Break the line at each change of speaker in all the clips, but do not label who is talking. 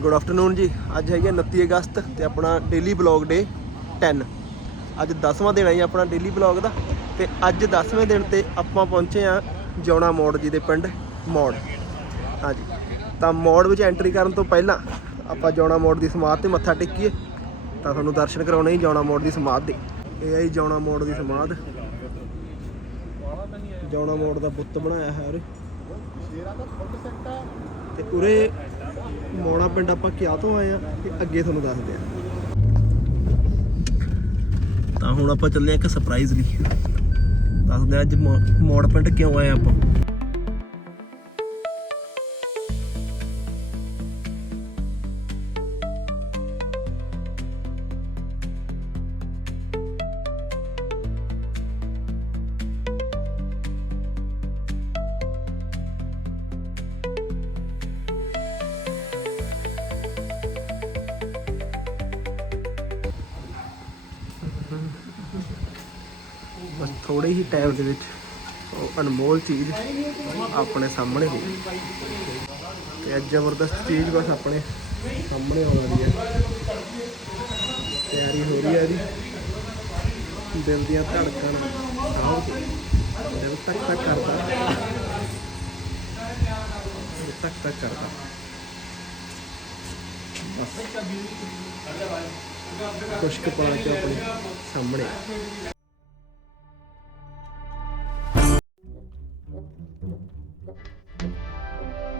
Good afternoon ਜੀ। ਅੱਜ ਹੈਗੇ 29 ਅਗਸਤ ਤੇ ਆਪਣਾ ਡੇਲੀ ਬਲੌਗ ਡੇ 10 ਅੱਜ 10ਵਾਂ ਦਿਨ ਹੈ ਜੀ ਆਪਣਾ ਡੇਲੀ ਬਲੌਗ ਦਾ ਤੇ ਅੱਜ 10ਵੇਂ ਦਿਨ ਤੇ ਆਪਾਂ ਪਹੁੰਚੇ ਆ ਜੌਣਾ ਮੋੜ ਜੀ ਦੇ ਪਿੰਡ ਮੋੜ। ਹਾਂਜੀ। ਤਾਂ ਮੋੜ ਵਿੱਚ ਐਂਟਰੀ ਕਰਨ ਤੋਂ ਪਹਿਲਾਂ ਆਪਾਂ ਜੌਣਾ ਮੋੜ ਦੀ ਸਮਾਧ ਤੇ ਮੱਥਾ ਟੇਕੀਏ। ਤਾਂ ਤੁਹਾਨੂੰ ਦਰਸ਼ਨ ਕਰਾਉਣੇ ਹੀ ਜੌਣਾ ਮੋੜ ਦੀ ਸਮਾਧ ਦੇ। ਇਹ ਹੈ ਜੀ ਜੌਣਾ ਮੋੜ ਦੀ ਸਮਾਧ। ਜੌਣਾ ਮੋੜ ਦਾ ਬੁੱਤ ਬਣਾਇਆ ਹੈ ਉਰੇ। ਤੇ ਉਰੇ ਮੋੜਾ ਪਿੰਡ ਆਪਾਂ ਕਿਆ ਤੋਂ ਆਏ ਆ, ਤੇ ਅੱਗੇ ਤੁਹਾਨੂੰ ਦੱਸਦੇ ਆ। ਤਾਂ ਹੁਣ ਆਪਾਂ ਚੱਲੇ ਆ ਇੱਕ ਸਰਪ੍ਰਾਈਜ਼ ਲਈ। ਦੱਸਦੇ ਆ ਅੱਜ ਮੋ- ਮੋੜ ਪਿੰਡ ਕਿਉਂ ਆਏ ਆਪਾਂ। ਥੋੜੇ ਹੀ ਟਾਈਮ ਦੇ ਵਿੱਚ ਉਹ ਅਨਮੋਲ ਚੀਜ਼ ਆਪਣੇ ਸਾਹਮਣੇ ਹੋ ਗਈ। ਤੇ ਅੱਜ ਜ਼ਬਰਦਸਤ ਚੀਜ਼ ਬਸ ਆਪਣੇ ਸਾਹਮਣੇ ਆਉਣ ਵਾਲੀ ਹੈ। ਤਿਆਰੀ ਹੋ ਰਹੀ ਹੈ ਜੀ। ਦਿਲ ਦੀਆਂ ਧੜਕਣ ਸਾਹ ਦਿਲ ਤੱਕ ਤੱਕ ਕਰਦਾ। ਦਿਲ ਤੱਕ ਤੱਕ ਕਰਦਾ। ਬਸ। ਕੁਛ ਕੁ ਚ ਆਪਣੇ ਸਾਹਮਣੇ।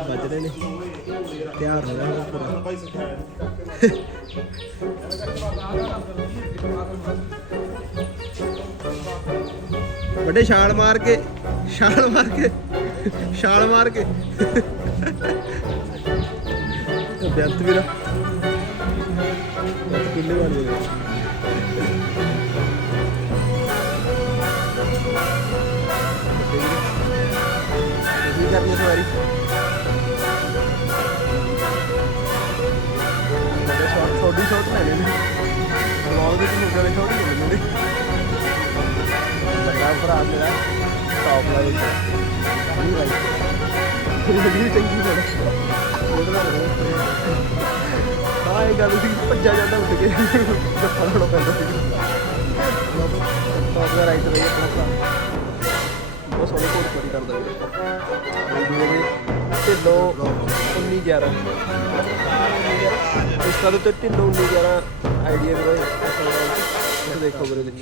ਆ ਬ੍ਰਸ਼ ਨੇ। ਤਿਆਰ ਹੋ ਰਿਹਾ ਪੂਰਾ। ਵੱਡੇ ਛਾਲ ਮਾਰ ਕੇ, ਛਾਲ ਮਾਰ ਕੇ, ਛਾਲ ਮਾਰ ਕੇ। ਤੇ ਬੇਅੰਤ ਵੀਰਾ। ਬਸ ਕਿੰਨੇ ਵਾਰ ਦੇ ਕੀ ਸ਼ਾਟ ਲੈਣੇ। ਨੇ ਬਲੌਗ ਦੇ ਵਿੱਚ ਮੇਰੇ ਸ਼ਾਟ ਲੈਣੇ। ਨੇ ਵੱਡਾ ਭਰਾ ਮੇਰਾ ਟੌਪ ਲਾਈਨ ਤੇ। ਨਹੀਂ ਭਾਈ ਇਹ ਚੰਗੀ ਬੜਾ ਹਾਂ। ਇਹ ਗੱਲ ਸੀ ਭੱਜਾ ਜਾਂਦਾ ਉੱਠ ਕੇ। ਜੱਫਾ ਲਾਉਣਾ ਪੈਂਦਾ ਸੀ। ਟੌਪ ਦਾ ਰਾਈਟਰ ਹੈ ਆਪਣਾ ਭਰਾ। ਬਹੁਤ ਸੋਹਣੀ ਕੋਡ ਕਰਦਾ ਵੀਰੇ ਵੀਡੀਓ ਦੇ ਢਿੱਲੋਂ 19 11 ਇਸ ਤਰ੍ਹਾਂ ਤੇ ਢਿੱਲੋਂ 19 11 ਆਈਡੀਆ ਵੀਰੇ ਇਹ ਦੇਖੋ ਵੀਰੇ ਦੀ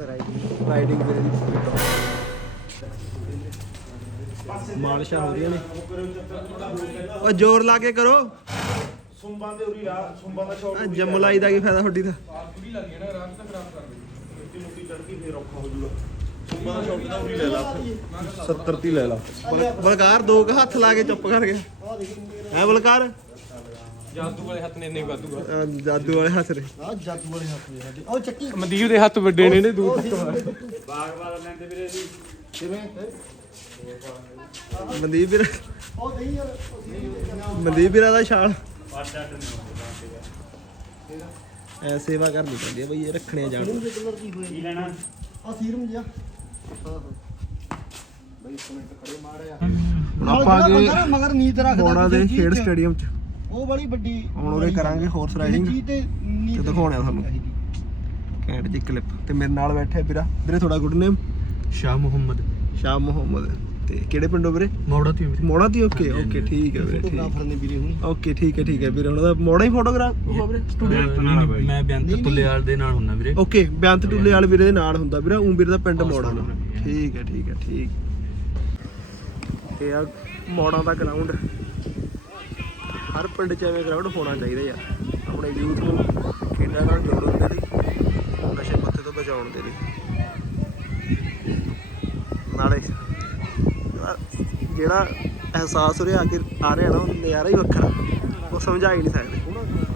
ਰਾਈਡਿੰਗ ਰਾਈਡਿੰਗ ਵੀਰੇ ਦੀ ਮਾਲਸ਼ਾ ਹੋ ਰਹੀਆਂ ਨੇ ਉਹ ਜ਼ੋਰ ਲਾ ਕੇ ਕਰੋ।
ਸੁੰਬਾਂ ਦੇ ਉਰੀ ਲਾ ਸੁੰਬਾਂ ਦਾ ਸ਼ਾਟ
ਆਹ ਜੰਮ ਲਾਈ ਦਾ ਕੀ ਫਾਇਦਾ ਤੁਹਾਡੀ ਦਾ?
ਮਿੱਟੀ ਮੁੱਟੀ ਚੜ ਗਈ ਫੇਰ ਔਖਾ ਹੋ ਜੂਗਾ। ਸੁੰਬਾਂ ਦਾ ਸ਼ਾਟ ਦਾ ਉਰੀ ਲੈ ਲਾ। 70 ਤੀ ਲੈ ਲਾ
ਬਲ- ਬਲਕਾਰ ਦੋ ਕੁ ਹੱਥ ਲਾ ਕੇ ਚੁੱਪ ਕਰ ਗਿਆ। ਹੈ ਬਲਕਾਰ?
ਜਾਦੂ ਵਾਲੇ ਹੱਥ ਨੇ ਇੰਨੇ
ਅਹ ਜਾਦੂ ਵਾਲੇ ਹੱਥ ਨੇ।
ਆ ਜਾਦੂ ਵਾਲੇ ਹੱਥ ਨੇ ਸਾਡੇ। ਉਹ ਚੱਕੀ।
ਮਨਦੀਪ ਦੇ ਹੱਥ ਵੱਡੇ ਨੇ ਨੇ ਦੂਰ ਤੱਕ।
ਕਿਵੇਂ?
ਮਨਦੀਪ ਵੀਰ
ਉਹ ਨਹੀਂ ਯਾਰ
ਮਨਦੀਪ ਵੀਰਾ ਦਾ ਛਾਲ। ਐ ਸੇਵਾ ਕਰਨੀ ਪੈਂਦੀ ਹੈ ਬਈ ਇਹ ਰੱਖਣੇ ਜਾਣ।
ਕੀ ਲੈਣਾ? ਆ ਸੀਰਮ ਜਿਆ
ਹੁਣ ਆਪਾਂ
ਮਗਰ ਰੱਖਦਾ
ਬੋੜਾ ਦੇ ਖੇਡ। ਸਟੇਡੀਅਮ 'ਚ।
ਉਹ ਬੜੀ ਵੱਡੀ
ਹੁਣ ਉਹਦੇ ਕਰਾਂਗੇ
ਤੇ
ਦਿਖਾਉਣੇ ਤੁਹਾਨੂੰ। ਜੀ ਕਲਿੱਪ ਤੇ ਮੇਰੇ ਨਾਲ ਬੈਠੇ ਵੀਰਾ। Good name
Shah Muhammad.
ਸ਼ਾਹ ਮੁਹੰਮਦ। ਤੇ ਕਿਹੜੇ ਪਿੰਡੋਂ ਵੀਰੇ?
ਮੌੜਾ ਤੀ
ਮੋੜਾ ਦੀ ਓਕੇ ਓਕੇ ਠੀਕ ਹੈ ਵੀਰੇ ਠੀਕ
ਫੋਟੋਗ੍ਰਾਫਰ ਨੇ ਵੀਰੇ ਹੁਣ।
ਓਕੇ ਠੀਕ ਹੈ ਠੀਕ ਹੈ ਵੀਰੇ ਉਹਨਾਂ ਦਾ ਮੋੜਾ ਹੀ ਫੋਟੋਗ੍ਰਾਫ ਉਹ ਵੀਰੇ। ਸਟੂਡੀਓ
ਮੈਂ ਬੇਅੰਤ ਤੁਲਿਆਲ ਦੇ ਨਾਲ ਹੁੰਨਾ ਵੀਰੇ।
ਓਕੇ ਬਿਆੰਤ ਟੁੱਲੇ ਵਾਲੇ ਵੀਰੇ ਦੇ ਨਾਲ ਹੁੰਦਾ ਵੀਰੇ ਉਂ ਵੀਰੇ ਦਾ ਪਿੰਡ ਮੋੜਾ। ਨਾ ਠੀਕ ਹੈ ਠੀਕ ਹੈ ਠੀਕ। ਇਹ ਆ ਮੋੜਾਂ ਦਾ ਗਰਾਊਂਡ ਹਰ ਪਿੰਡ 'ਚ ਐਵੇਂ ਗਰਾਊਂਡ ਹੋਣਾ ਚਾਹੀਦਾ ਯਾਰ। ਆਪਣੇ ਯੂਥ ਨੂੰ ਖੇਡਾਂ ਨਾਲ ਜੋੜਨ ਦੇ ਲਈ ਨਸ਼ੇ ਪੱਤੇ ਤੋਂ ਬਚਾਉਣ ਦੇ ਲਈ। ਨਾਲੇ ਜਿਹੜਾ ਅਹਿਸਾਸ ਰਿਹਾ ਆ ਕੇ ਆ ਰਿਹਾ ਨਾ, ਉਹ ਨਜ਼ਾਰਾ ਹੀ ਵੱਖਰਾ, ਉਹ ਸਮਝਾ ਹੀ ਨਹੀਂ ਸਕਦੇ।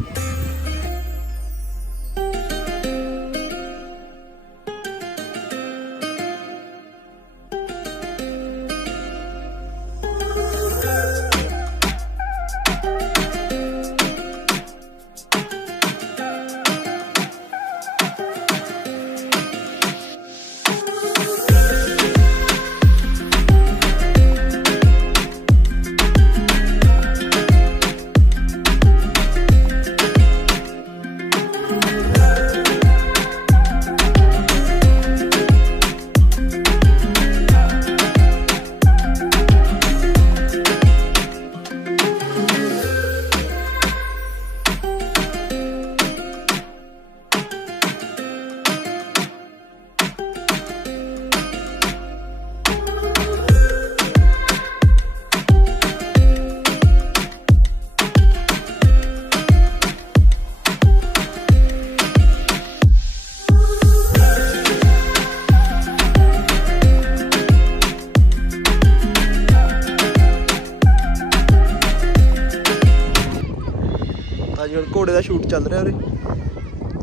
ਘੋੜੇ ਦਾ ਸ਼ੂਟ ਚੱਲ ਰਿਹਾ ਉਰੇ।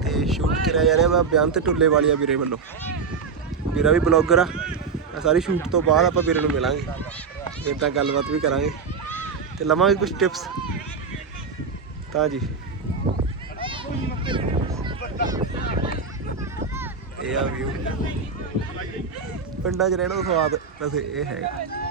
ਤੇ ਸ਼ੂਟ ਕਰਿਆ ਜਾ ਰਿਹਾ ਵਾ ਬਿਆਨ ਤੇ ਟੁੱਲੇ ਵਾਲੀਆ ਵੀਰੇ ਵੱਲੋਂ। ਵੀਰਾ ਵੀ ਬਲੌਗਰ ਆ। ਸਾਰੀ ਸ਼ੂਟ ਤੋਂ ਬਾਅਦ ਆਪਾਂ ਵੀਰੇ ਨੂੰ ਮਿਲਾਂਗੇ। ਫਿਰ ਤਾਂ ਗੱਲਬਾਤ ਵੀ ਕਰਾਂਗੇ। ਤੇ ਲਵਾਂਗੇ ਕੁਝ ਟਿਪਸ ਤਾਂ ਜੀ। ਇਹ ਆ ਵਿਊ ਪਿੰਡਾਂ 'ਚ ਰਹਿਣ ਦਾ ਸਵਾਦ ਵੈਸੇ ਇਹ ਹੈਗਾ।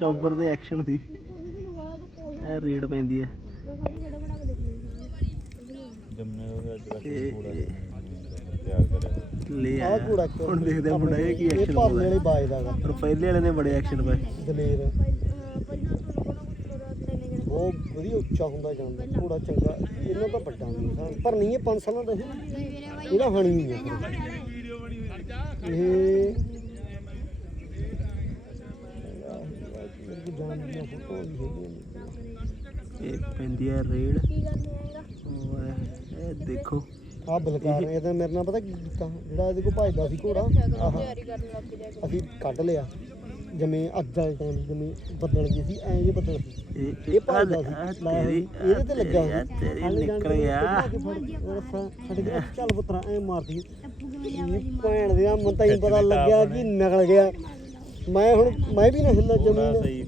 ਚੌਬਰ ਦੇ ਐਕਸ਼ਨ ਦੀ। ਇਹ ਰੇਡ ਪੈਂਦੀ ਹੈ। ਲੈ ਆ ਹੁਣ ਦੇਖਦੇ ਆ ਮੁੰਡਾ ਇਹ ਕੀ ਐਕਸ਼ਨ ਪਾਉਂਦਾ
ਵਾਲੇ ਬਾਜ ਦਾ
ਪਰ ਪਹਿਲੇ ਵਾਲੇ ਨੇ ਬੜੇ ਐਕਸ਼ਨ ਪਾਏ
ਦਲੇਰ। ਉਹ ਵਧੀਆ ਉੱਚਾ ਹੁੰਦਾ ਜਾਂਦਾ। ਘੋੜਾ ਚੰਗਾ। ਇਹਨਾਂ ਦਾ ਵੱਡਾ ਨਹੀਂ ਪਰ ਨਹੀਂ ਇਹ 5 ਸਾਲਾਂ ਦਾ ਇਹ ਇਹਦਾ ਹਣੀ ਨਹੀਂ ਹੈ। ਫਿਰ। ਇਹ ਮੇਰੀ ਜਾਨ ਦੀਆਂ ਫੋਟੋ ਵੀ ਹੈਗੀਆਂ ਨੇ।
ਇਹ ਪੈਂਦੀ ਹੈ ਇਹ ਦੇਖੋ।
ਆ ਬਲਕਾਰ ਨੇ ਤਾਂ ਮੇਰੇ ਨਾਲ ਪਤਾ ਕੀ ਕੀਤਾ? ਜਿਹੜਾ ਇਹਦੇ ਕੋਲ ਭਜਦਾ ਸੀ ਘੋੜਾ ਆਹ ਅਸੀਂ ਕੱਢ ਲਿਆ। ਜਿਵੇਂ ਅੱਜ ਵਾਲੇ ਟਾਈਮ ਜਿਵੇਂ ਬੱਦਲ ਜੀ ਸੀ ਐਂ ਜੇ ਬੱਦਲ ਸੀ। ਇਹ ਭਜਦਾ ਸੀ। ਲਾਇਆ ਹੋਇਆ ਸੀ, ਇਹਦੇ ਤੇ ਲੱਗਿਆ ਹੋਇਆ ਸੀ। ਤੇਰੀ ਨਿਕਲ ਗਿਆ। ਸਾਡੇ ਕੋਲ ਚੱਲ ਪੁੱਤਰਾ ਐ ਮਾਰਦੀ। ਇਹ ਭੈਣ ਦੇ ਮਨ ਤਾਂ ਹੀ ਪਤਾ ਲੱਗਿਆ ਕਿ ਨਿਕਲ ਗਿਆ। ਮੈਂ ਹੁਣ ਮੈਂ ਵੀ ਨਾ ਹਿੱਲਾ ਜ਼ਮੀਨ
ਸਹੀ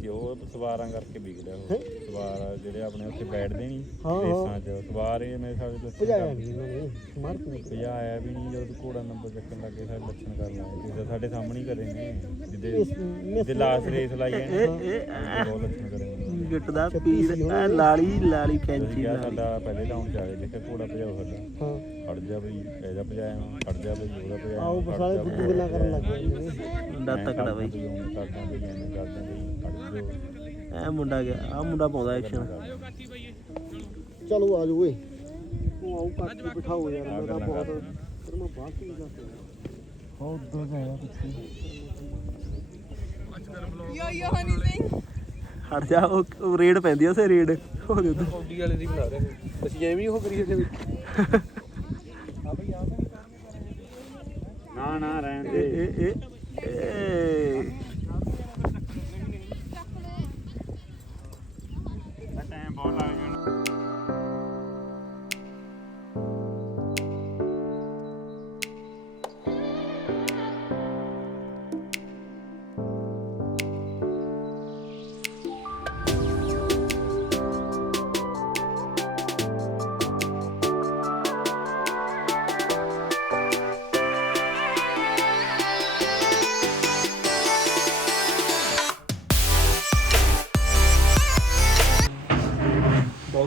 ਸਵਾਰਾਂ ਕਰਕੇ ਵਿਗੜਿਆ ਉਹ। ਸਵਾਰ ਜਿਹੜੇ ਆਪਣੇ ਉੱਥੇ ਬੈਠਦੇ ਨਹੀਂ
ਹਾਂ, ਹਾਂ।
ਰੇਸਾਂ 'ਚ। ਸਵਾਰ ਇਹ ਮੇਰੇ ਸਾਹ ਵਿੱਚ
ਭਜਾਇਆ ਨਹੀਂ ਇਹਨਾਂ ਨੇ ਮਾਰ ਕੇ
ਆਇਆ ਵੀ ਨਹੀਂ ਜਦੋਂ ਘੋੜਾ ਨੰਬਰ ਚੱਕਣ ਲੱਗੇ ਸਾਰੇ ਲੱਛਣ ਕਰ ਲਾਏ ਜਿੱਦਾਂ ਸਾਡੇ ਸਾਹਮਣੇ ਹੀ ਕਰੇ ਨੇ ਜਿਹਦੇ ਜਿਹਦੇ ਲਾਸ ਰੇਸ ਲਾਈ ਹੈ ਬਹੁਤ ਲੱਛਣ ਕਰੇ ਨੇ।
ਗਿੱਟ ਦਾ ਪੀਰ ਆ ਲਾਲੀ ਲਾਲੀ ਕੈਂਚੀ
ਕਿਹਾ ਸਾਡਾ ਪਹਿਲੇ ਆ ਗਿਆ ਦੇਖਿਆ ਘੋੜਾ ਭਜਾਓ ਸਾਡਾ।
ਹਾਂ।
ਖੜ ਜਾ ਬਈ ਐਜਾ ਭਜਾਇਆ ਖੜ ਜਾ ਬਈ ਉਹਦਾ ਭਜਾਇਆ
ਆਓ
ਖੜ
ਸਾਲੇ
ਜਾ
ਬੁੱਧੂ ਗੱਲਾਂ ਕਰਨ ਲੱਗ ਗਏ ਨੇ।
ਮੁੰਡਾ ਤਕੜਾ ਬਈ।
ਕਰਦਾ ਬਈ ਐਵੇਂ ਕਰਦਾ ਬਈ ਖੜ ਜਾ
ਐ ਮੁੰਡਾ ਗਿਆ ਆ ਮੁੰਡਾ ਪਾਉਂਦਾ ਐਕਸ਼ਨ
ਚਲੋ ਆ ਜਾਓ ਓਏ। ਉਹ ਆਉ ਕੱਟ ਕੇ ਬਿਠਾਓ ਯਾਰ ਮੈਂ ਤਾਂ ਬਹੁਤ ਫਿਰ ਮੈਂ ਬਾਹਰ ਕੀ ਜਾ ਹੋ ਉਧਰ ਗਿਆ ਪਿੱਛੇ।
ਹਟ ਜਾ ਉਹ ਰੇਡ ਪੈਂਦੀ ਆ ਉਸੇ ਰੇਡ। ਉਹ ਦੇ ਉੱਤੇ।
ਕੌਡੀ ਵਾਲੇ ਦੀ ਬਣਾ ਰਹੇ ਅਸੀਂ ਐਵੇਂ ਹੀ ਉਹ ਕਰੀਏ ਤੇ
ਨਾ ਨਾ ਰਹਿਣ
ਇਹ
ਦੇ।
ਇਹ ਇਹ ਇਹ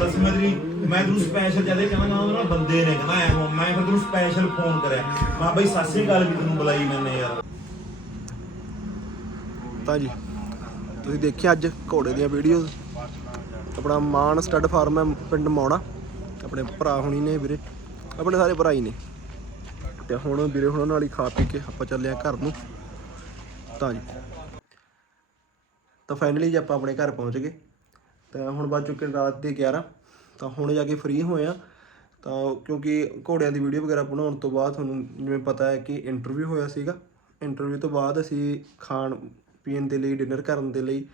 ਬਸ ਮਦਰੀ ਮੈਂ ਤੈਨੂੰ ਸਪੈਸ਼ਲ ਜਦੇ ਕਹਿੰਦਾ ਉਹ ਬੰਦੇ ਨੇ ਕਹਿੰਦਾ ਐ ਮੈਂ ਫਿਰ ਤੈਨੂੰ ਸਪੈਸ਼ਲ ਫੋਨ ਕਰਿਆ ਮੈਂ ਬਈ ਸਤਿ ਸ੍ਰੀ ਵੀ ਤੈਨੂੰ ਬੁਲਾਈ ਮੈਨੇ ਯਾਰ
ਤਾਂ ਜੀ ਤੁਸੀਂ ਦੇਖਿਆ ਅੱਜ ਘੋੜੇ ਦੀਆਂ ਵੀਡੀਓਜ਼ ਆਪਣਾ ਮਾਨ ਸਟੱਡ ਫਾਰਮ ਹੈ ਪਿੰਡ ਮੌਣਾ ਆਪਣੇ ਭਰਾ ਹੁਣੀ ਨੇ ਵੀਰੇ। ਆਪਣੇ ਸਾਰੇ ਭਰਾ ਹੀ ਨੇ। ਤੇ ਹੁਣ ਵੀਰੇ, ਹੁਣਾਂ ਨਾਲ ਹੀ ਖਾ ਪੀ ਕੇ ਆਪਾਂ ਚੱਲੇ ਆ ਘਰ ਨੂੰ। ਤਾਂ ਜੀ। ਤਾਂ ਫਾਈਨਲੀ ਜੇ ਆਪਾਂ ਆਪਣੇ ਘਰ ਪਹੁੰਚ ਗਏ, ਤਾਂ ਹੁਣ ਵੱਜ ਚੁੱਕੇ ਨੇ ਰਾਤ ਦੇ 11 ਤਾਂ ਹੁਣ ਜਾ ਕੇ ਫ੍ਰੀ ਹੋਏ ਆ ਤਾਂ ਕਿਉਂਕਿ ਘੋੜਿਆਂ ਦੀ ਵੀਡੀਓ ਵਗੈਰਾ ਬਣਾਉਣ ਤੋਂ ਬਾਅਦ ਤੁਹਾਨੂੰ ਜਿਵੇਂ ਪਤਾ ਹੈ ਕਿ ਇੰਟਰਵਿਊ ਹੋਇਆ ਸੀਗਾ। ਇੰਟਰਵਿਊ ਤੋਂ ਬਾਅਦ ਅਸੀਂ ਖਾਣ ਪੀਣ ਦੇ ਲਈ ਡਿਨਰ ਕਰਨ ਦੇ ਲਈ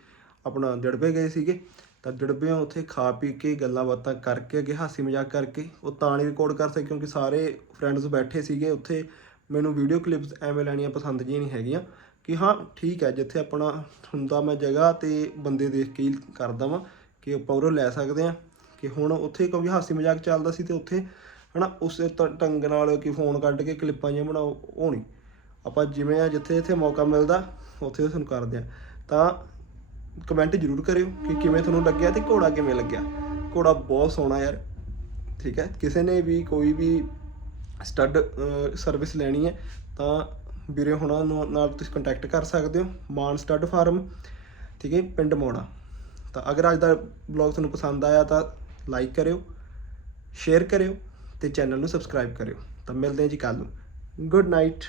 ਆਪਣਾ ਜੜਬੇ ਗਏ ਸੀਗੇ। ਤਾਂ ਜੜਬਿਆਂ ਉੱਥੇ ਖਾ ਪੀ ਕੇ ਗੱਲਾਂ ਬਾਤਾਂ ਕਰਕੇ ਅੱਗੇ, ਹਾਸੀ ਮਜ਼ਾਕ ਕਰਕੇ, ਉਹ ਤਾਂ ਨਹੀਂ ਰਿਕਾਰਡ ਕਰ ਸਕੇ ਕਿਉਂਕਿ ਸਾਰੇ ਫਰੈਂਡਸ ਬੈਠੇ ਸੀਗੇ। ਉੱਥੇ ਮੈਨੂੰ ਵੀਡੀਓ ਕਲਿੱਪਸ ਐਵੇਂ ਲੈਣੀਆਂ ਪਸੰਦ ਜੀ ਨਹੀਂ ਹੈਗੀਆਂ। ਕਿ ਹਾਂ, ਠੀਕ ਹੈ, ਜਿੱਥੇ ਆਪਣਾ ਹੁੰਦਾ ਮੈਂ ਜਗ੍ਹਾ ਤੇ ਬੰਦੇ ਦੇਖ ਕੇ ਹੀ ਕਰਦਾ ਵਾਂ ਕਿ ਆਪਾਂ ਉਰੋਂ ਲੈ ਸਕਦੇ ਆ ਕਿ ਹੁਣ ਉੱਥੇ ਕਿਉਂਕਿ ਹਾਸੀ ਮਜ਼ਾਕ ਚੱਲਦਾ ਸੀ ਤੇ ਉੱਥੇ, ਹਨਾ, ਉਸੇ ਤ- ਢੰਗ ਨਾਲ ਕਿ ਫੋਨ ਕੱਢ ਕੇ ਕਲਿੱਪਾਂ ਜਿਹੀਆਂ ਬਣਾਓ ਹੋਣੀ ਆਪਾਂ ਜਿਵੇਂ ਆ, ਜਿੱਥੇ ਜਿੱਥੇ ਮੌਕਾ ਮਿਲਦਾ, ਉੱਥੇ ਤੁਹਾਨੂੰ ਕਰਦੇ ਆ ਤਾਂ ਕਮੈਂਟ ਜ਼ਰੂਰ ਕਰਿਓ ਕਿ ਕਿਵੇਂ ਤੁਹਾਨੂੰ ਲੱਗਿਆ ਤੇ ਘੋੜਾ ਕਿਵੇਂ ਲੱਗਿਆ। ਘੋੜਾ ਬਹੁਤ ਸੋਹਣਾ ਯਾਰ, ਠੀਕ ਹੈ। ਕਿਸੇ ਨੇ ਵੀ ਕੋਈ ਵੀ ਸਟੱਡ ਸਰਵਿਸ ਲੈਣੀ ਹੈ, ਤਾਂ ਵੀਰੇ ਹੁਣਾਂ ਨੂੰ ਨਾਲ ਤੁਸੀਂ ਕੰਟੈਕਟ ਕਰ ਸਕਦੇ ਹੋ ਮਾਨ ਸਟੱਡ ਫਾਰਮ, ਠੀਕ ਹੈ ਪਿੰਡ ਮੋੜਾ ਤਾਂ ਅਗਰ ਅੱਜ ਦਾ ਬਲੌਗ ਤੁਹਾਨੂੰ ਪਸੰਦ ਆਇਆ ਤਾਂ ਲਾਈਕ ਕਰਿਓ ਸ਼ੇਅਰ ਕਰਿਓ ਤੇ ਚੈਨਲ ਨੂੰ ਸਬਸਕ੍ਰਾਈਬ ਕਰਿਓ। ਤਾਂ ਮਿਲਦੇ ਹਾਂ ਜੀ ਕੱਲ ਨੂੰ। Good night